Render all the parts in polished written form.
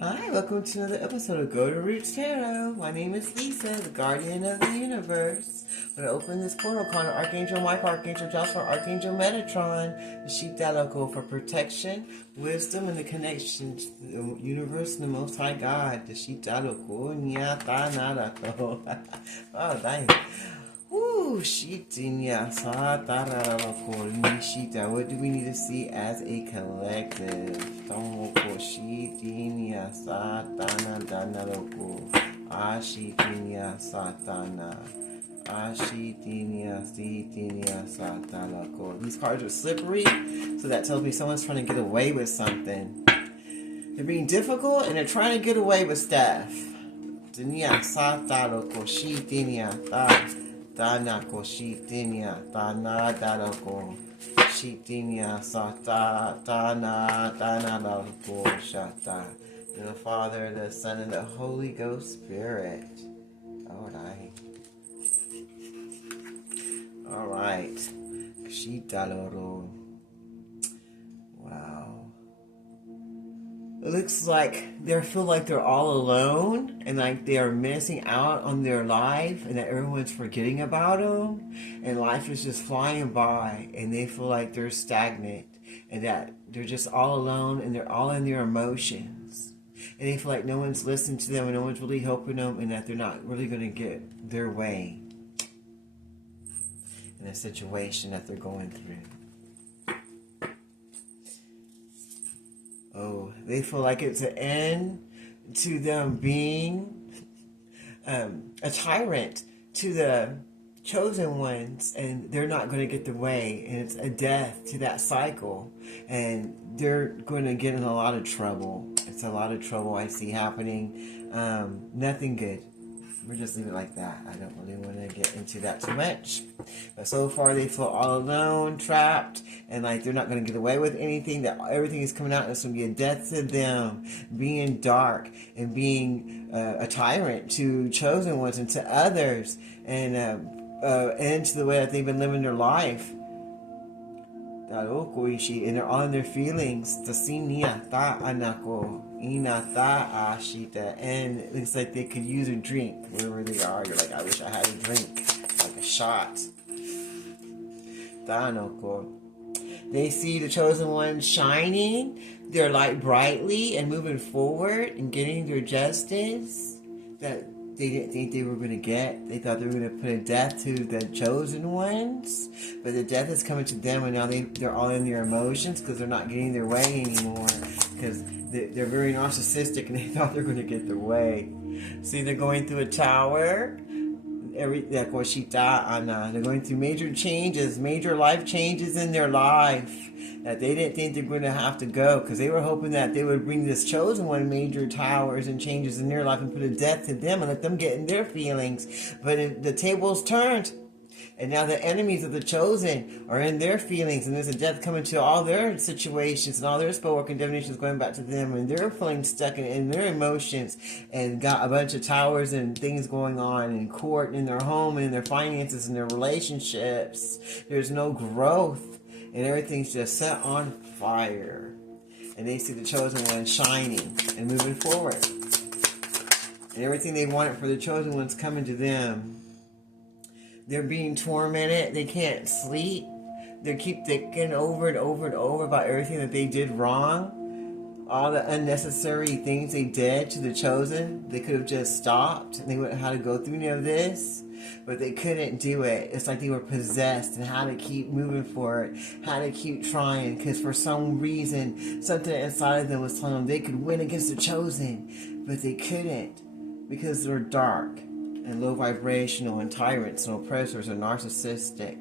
Hi, welcome to another episode of Go to Roots Tarot. My name is Lisa, the guardian of the universe. I'm going to open this portal calling Archangel Michael, Archangel Joshua, Archangel Metatron, the Sheep Dialogue for protection, wisdom, and the connection to the universe and the Most High God. The Sheep Dialogue. Oh, dang. Woo, Shitinya Satarako Nishita. What do we need to see as a collective? Tomoko Shitinya Satana Danaroko. Ashitinya Satana. Ashitinya Sitinya Satalako. These cards are slippery, so that tells me someone's trying to get away with something. They're being difficult and they're trying to get away with stuff. Dinya Sataloko Shitinya Ta. Dana ko shitinya, dana darako, shitinya sata, dana darako shata. In the Father, the Son, and the Holy Ghost Spirit. Alright. Alright. Shitaloro. Wow. It looks like they feel like they're all alone and like they are missing out on their life and that everyone's forgetting about them and life is just flying by and they feel like they're stagnant and that they're just all alone and they're all in their emotions and they feel like no one's listening to them and no one's really helping them and that they're not really going to get their way in a situation that they're going through. Oh, they feel like it's an end to them being a tyrant to the chosen ones, and they're not going to get their way, and it's a death to that cycle, and they're going to get in a lot of trouble. It's a lot of trouble I see happening. Nothing good. We're just leaving it like that. I don't really want to get into that too much. But so far they feel all alone, trapped, and like they're not going to get away with anything, that everything is coming out and it's going to be a death to them, being dark and being a tyrant to chosen ones and to others, and to the way that they've been living their life. And they're all in their feelings. And it looks like they could use a drink wherever they are. You're like, I wish I had a drink, like a shot. They see the chosen one shining their light brightly and moving forward and getting their justice that they didn't think they were going to get. They thought they were going to put a death to the chosen ones, but the death is coming to them, and now they're all in their emotions because they're not getting their way anymore, because they're very narcissistic and they thought they're going to get their way. See, they're going through a tower. They're going through major changes, major life changes in their life that they didn't think they were going to have to go, because they were hoping that they would bring this chosen one major towers and changes in their life and put a death to them and let them get in their feelings. But the tables turned, and now the enemies of the chosen are in their feelings, and there's a death coming to all their situations and all their spell work and divinations going back to them, and they're feeling stuck in their emotions and got a bunch of towers and things going on in court and in their home and in their finances and their relationships. There's no growth and everything's just set on fire, and they see the chosen one shining and moving forward, and everything they wanted for the chosen one's coming to them. They're being tormented. They can't sleep. They keep thinking over and over and over about everything that they did wrong. All the unnecessary things they did to the chosen. They could have just stopped and they wouldn't have had to go through any of this. But they couldn't do it. It's like they were possessed and had to keep moving forward. Had to keep trying. Because for some reason, something inside of them was telling them they could win against the chosen. But they couldn't. Because they're dark and low vibrational and tyrants and oppressors and narcissistic.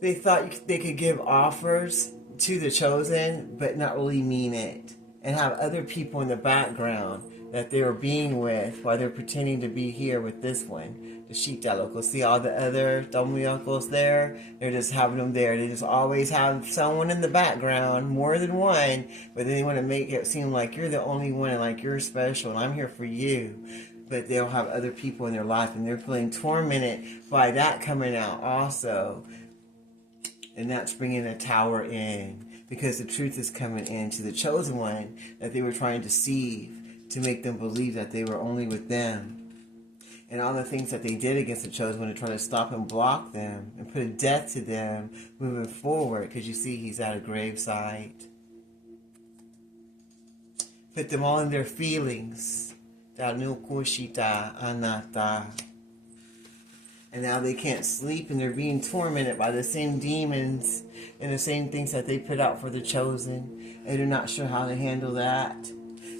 They thought they could give offers to the chosen but not really mean it, and have other people in the background that they were being with while they're pretending to be here with this one, the sheep local. See all the other Dominicals there? They're just having them there. They just always have someone in the background, more than one, but then they want to make it seem like you're the only one and like you're special and I'm here for you. But they'll have other people in their life and they're feeling tormented by that coming out also. And that's bringing a tower in. because the truth is coming into the chosen one that they were trying to deceive to make them believe that they were only with them. And all the things that they did against the chosen one to try to stop and block them and put a death to them moving forward, because you see he's at a gravesite. Put them all in their feelings. And now they can't sleep, and they're being tormented by the same demons and the same things that they put out for the chosen. And they're not sure how to handle that.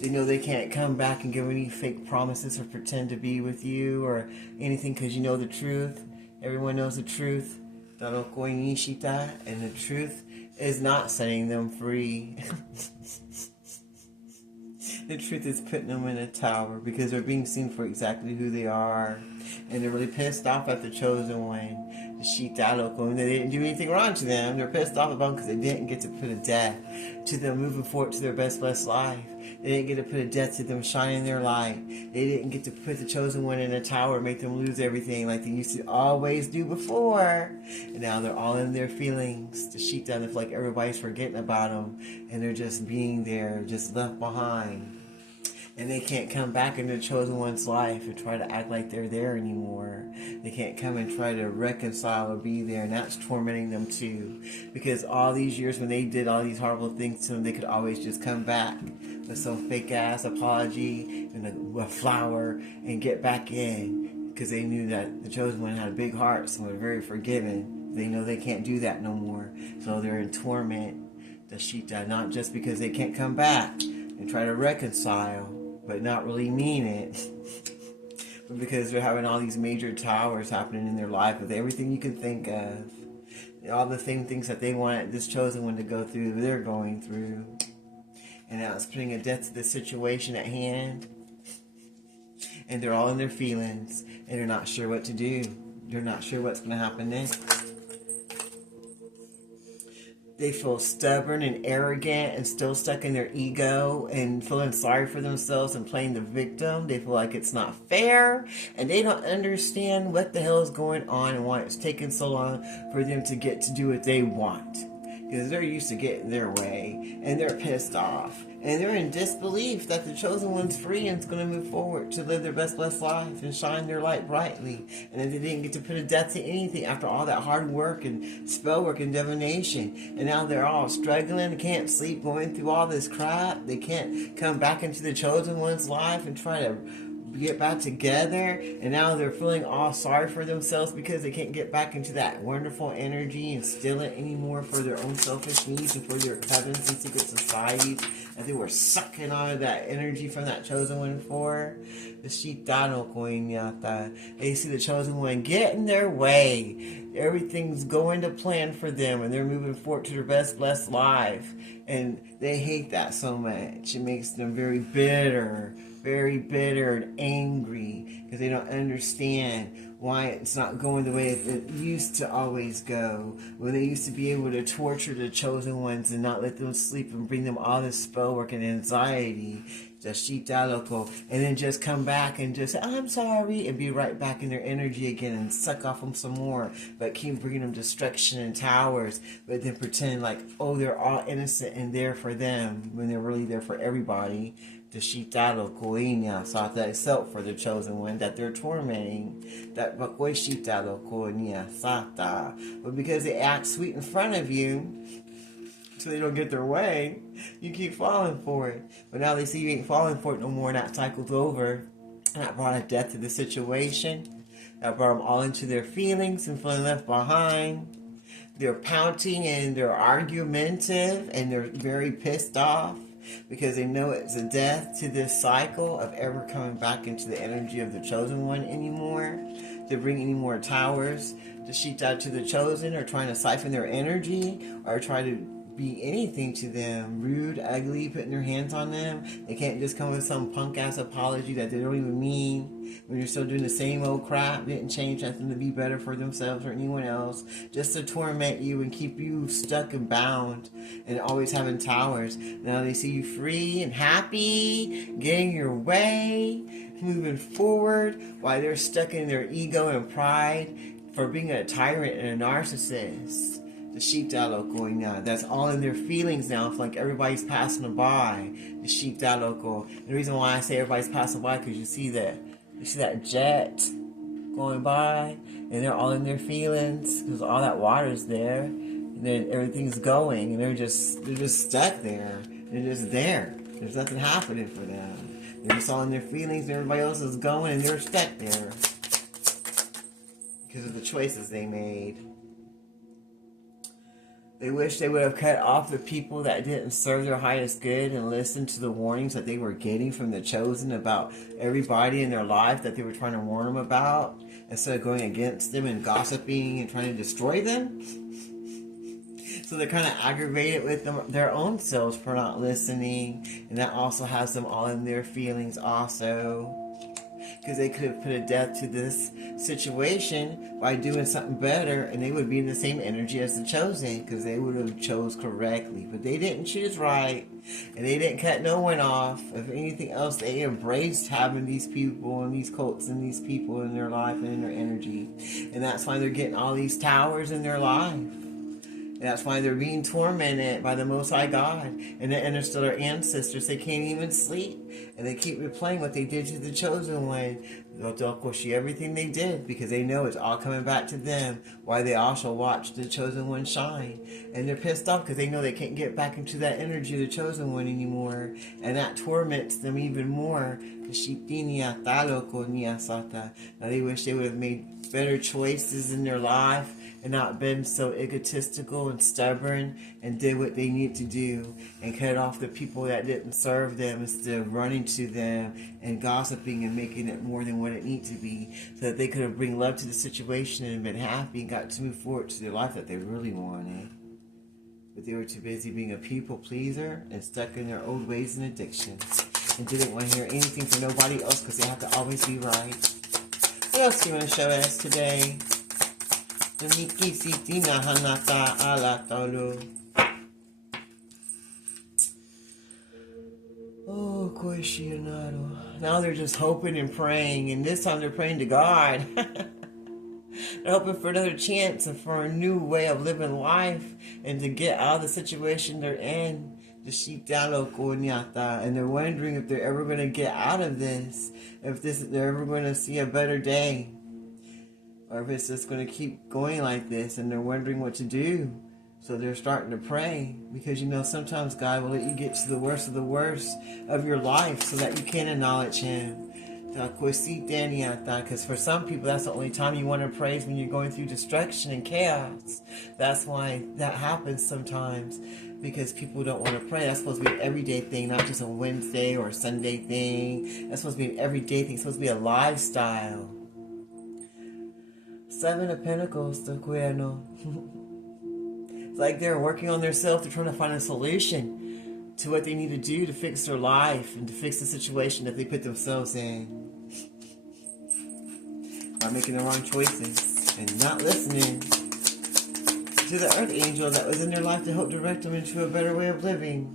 They know they can't come back and give any fake promises or pretend to be with you or anything, because you know the truth. Everyone knows the truth. And the truth is not setting them free. The truth is putting them in a tower because they're being seen for exactly who they are. And they're really pissed off at the chosen one, the Shitaloko, and they didn't do anything wrong to them. They're pissed off about them because they didn't get to put a death to them moving forward to their best blessed life. They didn't get to put a death to them shining their light. They didn't get to put the chosen one in a tower and make them lose everything like they used to always do before. And now they're all in their feelings. The Shita, they feel like everybody's forgetting about them, and they're just being there, just left behind. And they can't come back into the chosen one's life and try to act like they're there anymore. They can't come and try to reconcile or be there, and that's tormenting them too. Because all these years when they did all these horrible things to them, they could always just come back with some fake ass apology and a flower and get back in. Because they knew that the chosen one had a big heart, so they're very forgiving. They know they can't do that no more. So they're in torment, the Shita, not just because they can't come back and try to reconcile, but not really mean it, but because they're having all these major towers happening in their life with everything you can think of. All the same things that they want this chosen one to go through, they're going through. And now it's putting a death to the situation at hand. And they're all in their feelings, and they're not sure what to do. They're not sure what's going to happen next. They feel stubborn and arrogant and still stuck in their ego and feeling sorry for themselves and playing the victim. They feel like it's not fair, and they don't understand what the hell is going on and why it's taking so long for them to get to do what they want. Because they're used to getting their way, and they're pissed off. And they're in disbelief that the chosen one's free and is going to move forward to live their best blessed life and shine their light brightly. And then they didn't get to put a death to anything after all that hard work and spell work and divination. And now they're all struggling, they can't sleep, going through all this crap. They can't come back into the chosen one's life and try to get back together, and now they're feeling all sorry for themselves because they can't get back into that wonderful energy and steal it anymore for their own selfish needs and for their covenants and secret societies that they were sucking out of that energy from that chosen one for. The Shitano Koinyata. They see the chosen one get in their way. Everything's going to plan for them, and they're moving forward to their best blessed life. And they hate that so much. It makes them very bitter and angry because they don't understand why it's not going the way it used to always go, when they used to be able to torture the chosen ones and not let them sleep and bring them all this spell work and anxiety, just Shitaloko, and then just come back and just say, I'm sorry, and be right back in their energy again and suck off them some more, but keep bringing them destruction and towers, but then pretend like, oh, they're all innocent and there for them when they're really there for everybody. The Shitalo Koinya Sata itself for the chosen one that they're tormenting. That Bakoi Shitalo Koinya Sata. But because they act sweet in front of you, so they don't get their way, you keep falling for it. But now they see you ain't falling for it no more, and that cycle's over. And that brought a death to the situation. That brought them all into their feelings and feeling left behind. They're pouting and they're argumentative and they're very pissed off, because they know it's a death to this cycle of ever coming back into the energy of the chosen one anymore, to bring any more towers to sheet out to the chosen, or trying to siphon their energy, or try to be anything to them, rude, ugly, putting their hands on them. They can't just come with some punk ass apology that they don't even mean, when you're still doing the same old crap, didn't change nothing to be better for themselves or anyone else, just to torment you and keep you stuck and bound and always having towers. Now they see you free and happy, getting your way, moving forward, while they're stuck in their ego and pride for being a tyrant and a narcissist. The sheep going now. That's all in their feelings now. It's like everybody's passing them by. The sheep local. The reason why I say everybody's passing by because you see that jet going by, and they're all in their feelings because all that water's there, and then everything's going, and they're just stuck there. They're just there. There's nothing happening for them. They're just all in their feelings, and everybody else is going, and they're stuck there because of the choices they made. They wish they would have cut off the people that didn't serve their highest good and listened to the warnings that they were getting from the chosen about everybody in their life that they were trying to warn them about, instead of going against them and gossiping and trying to destroy them. So they're kind of aggravated with their own selves for not listening, and that also has them all in their feelings also. Because they could have put a death to this situation by doing something better, and they would be in the same energy as the chosen, because they would have chose correctly. But they didn't choose right, and they didn't cut no one off. If anything else, they embraced having these people and these cults and these people in their life and in their energy. And that's why they're getting all these towers in their life. And that's why they're being tormented by the Most High God and the interstellar ancestors. They can't even sleep. And they keep replaying what they did to the chosen one. They'll see everything they did because they know it's all coming back to them. Why they also watch the chosen one shine. And they're pissed off because they know they can't get back into that energy of the chosen one anymore. And that torments them even more. Now they wish they would have made better choices in their life and not been so egotistical and stubborn and did what they need to do and cut off the people that didn't serve them instead of running to them and gossiping and making it more than what it needs to be, so that they could have bring love to the situation and been happy and got to move forward to their life that they really wanted. But they were too busy being a people pleaser and stuck in their old ways and addictions and didn't want to hear anything from nobody else because they have to always be right. What else do you want to show us today? Oh, Koishiyanado. Now they're just hoping and praying, and this time they're praying to God. They're hoping for another chance and for a new way of living life and to get out of the situation they're in. And they're wondering if they're ever going to get out of this, if they're ever going to see a better day, or if it's just going to keep going like this, and they're wondering what to do. So they're starting to pray, because sometimes God will let you get to the worst of your life so that you can acknowledge Him. Because for some people, that's the only time you want to praise, when you're going through destruction and chaos. That's why that happens sometimes, because people don't want to pray. That's supposed to be an everyday thing, not just a Wednesday or a Sunday thing. That's supposed to be an everyday thing. It's supposed to be a lifestyle. 7 of Pentacles, the Cuerno. It's like they're working on themselves. They're trying to find a solution to what they need to do to fix their life and to fix the situation that they put themselves in. By making the wrong choices and not listening to the earth angel that was in their life to help direct them into a better way of living,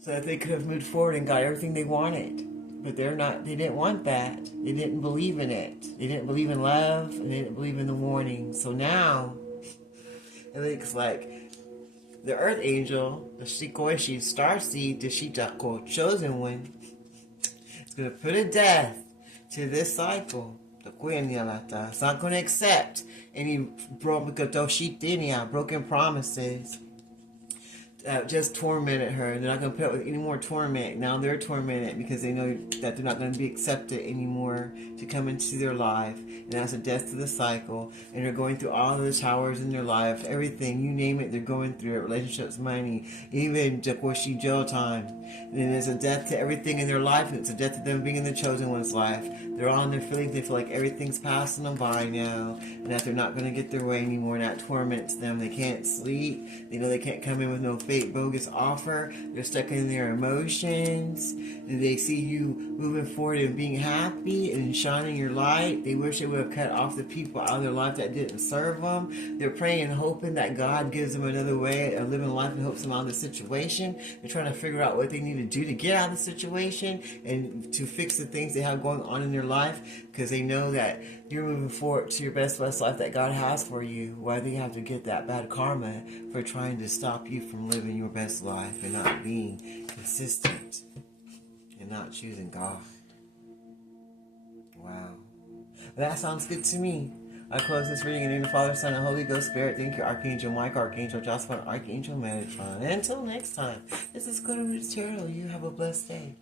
so that they could have moved forward and got everything they wanted. But they didn't want that. They didn't believe in it. They didn't believe in love, and they didn't believe in the warning. So now it looks like the earth angel, the Shikoishi starseed, the Shitako chosen one, is going to put a death to this cycle. It's not going to accept any broken promises that just tormented her. They're not going to put up with any more torment. Now they're tormented because they know that they're not going to be accepted anymore to come into their life. And that's a death to the cycle. And they're going through all of the towers in their life. Everything, you name it, they're going through it. Relationships, money, even Jakoshi jail time. And then there's a death to everything in their life. And it's a death to them being in the chosen one's life. They're all in their feelings. They feel like everything's passing them by now. And that they're not going to get their way anymore. And that torments them. They can't sleep. They know they can't come in with no fake bogus offer. They're stuck in their emotions. And they see you moving forward and being happy and shining your light. They wish they would have cut off the people out of their life that didn't serve them. They're praying and hoping that God gives them another way of living life and helps them out of the situation. They're trying to figure out what they need to do to get out of the situation and to fix the things they have going on in their life. because they know that you're moving forward to your best life that God has for you. Why do you have to get that bad karma for trying to stop you from living your best life and not being consistent and not choosing God? Wow. That sounds good to me. I close this reading in the name of the Father, Son, and Holy Ghost Spirit. Thank you, Archangel Michael, Archangel Joshua, and Archangel Metatron. And until next time, this is Good Roots Tarot. You have a blessed day.